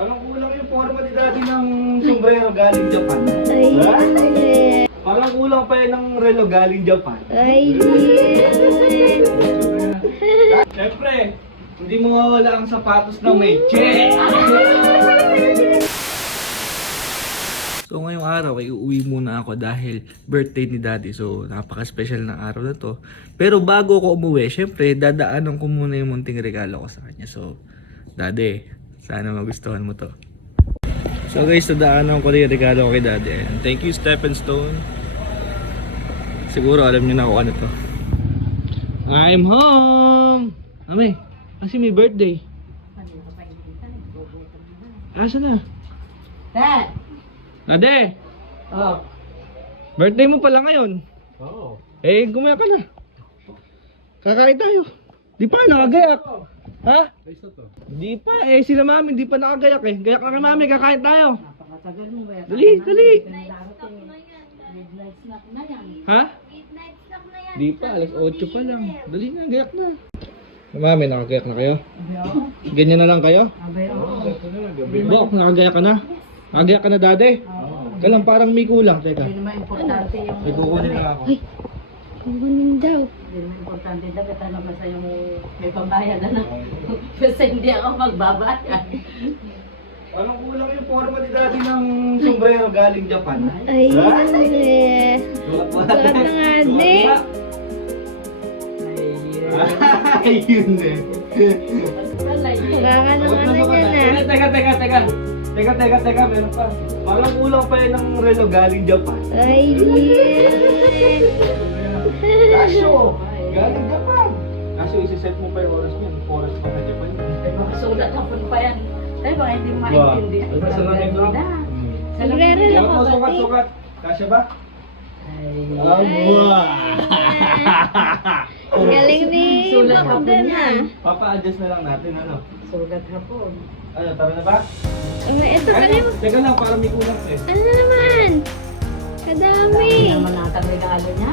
Anong kulang yung forma ni dati ng sombrero galing Japan? Ay! Yeah. Ha? Parang kulang pa yun ng relo galing Japan. Ay! Yeah. Siyempre, hindi mo wala ang sapatos na ay, yeah. may check! Che! So ngayong araw ay uuwi muna ako dahil birthday ni daddy. So napaka-special ng araw na to. Pero bago ako umuwi, syempre dadaanan ko muna yung munting regalo ko sa kanya. So, daddy, sana magustuhan mo to. So guys, dadaanan ko rin yung regalo ko kay daddy. And thank you, Stephen Stone. Siguro alam niyo na ako ano to. I'm home! Ami, kasi may birthday. Asa na? Dad! Dade! Oh. Uh -huh. Birthday mo pala ngayon? Oo. Oh. Uh -huh. Eh, gumaya ka na. Kakain tayo. Di pa, nakagayak. Oh. Ha? Hindi pa eh, sila mami, hindi pa nakagayak eh. Gayak lang yeah. mami, kakain tayo. Napakatagal mo ba? Dali, dali. Na, dali. Ha? Hindi pa, alas 8 pa lang. Dali na, gayak na. Mami, nakagayak na kayo? Ganyan na lang kayo? Oh, Bok, nakagayak ka na? Nakagayak ka na dati? Oh, okay. Kailang parang may kulang. Teka. May okay, yung... kukunin lang ako. Ay. Pagunin daw. Importante na kita naman sa yung may pambayad na Kasi hindi ako magbabayad. Anong kulang yung forma ni daddy ng sombrero galing Japan? Ay, ano ay, ay, ay, ay, ay, ay, ay, Ayun eh. Wala na naman na dyan eh. Teka, teka, teka. Teka, teka, teka. Meron pa. Parang ulang pa yun ng Reno galing Japan. Ayun. Kasyo! Galing Japan! Kasyo, isiset mo pa yung pa, oras niyan. Oras pa sa Japan. Ay, baka sulat na pa yan. Bayang, ay, baka hindi maintindihan. Wow. Ay, salamin ko. Sombrero lang ako. Sukat, sukat. Kasya ba? Ay, ay, ay, wow. ay. Galing ni Sulat so, so, Hapon ha. na. Papa-adjust na lang natin, ano? Sulat so, Hapon. Okay, ano, tara na ba? Ay, ito pa rin. Teka lang, parang may kulang eh. Ano naman? Kadami. Ano naman ang kamigalo niya?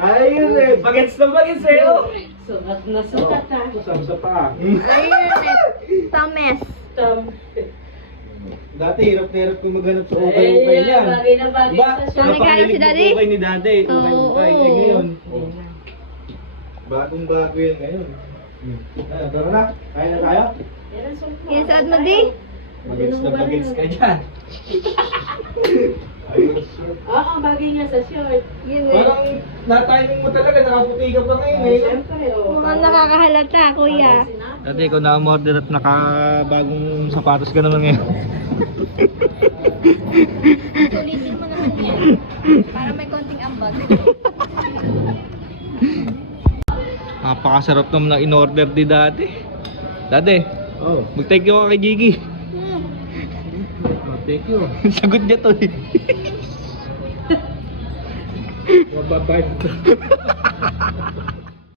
Ayun eh, bagets na bagets sa'yo. Sunat na sukat ah. Kusang sa pa. Mm. Ayun eh, Thomas. So Tom. Dati hirap na hirap kung maghanap sa ukay ng ukay niya. Bagay na bagay ba, sa siya. Napakalip si ukay ni si daddy. Ukay ng ukay niya ngayon. Bagong bago yan ngayon. Ayun, tara na. Kaya na kaya? Yan ang sumpa. Yan sa Admadi? Bagets na bagets ka dyan na sa short. mo talaga, nakaputi ka pa ngayon eh. Siyempre oh. Mukhang nakakahalata, kuya. Dati ko na morder at nakabagong sapatos ka naman ngayon. Ulitin mo naman yan. Para may konting ambag. Ah, Napakasarap naman na in-order di dati. Dati, oh. mag thank you ka kay Gigi. Mag-take you. Sagot niya to eh. 拜拜。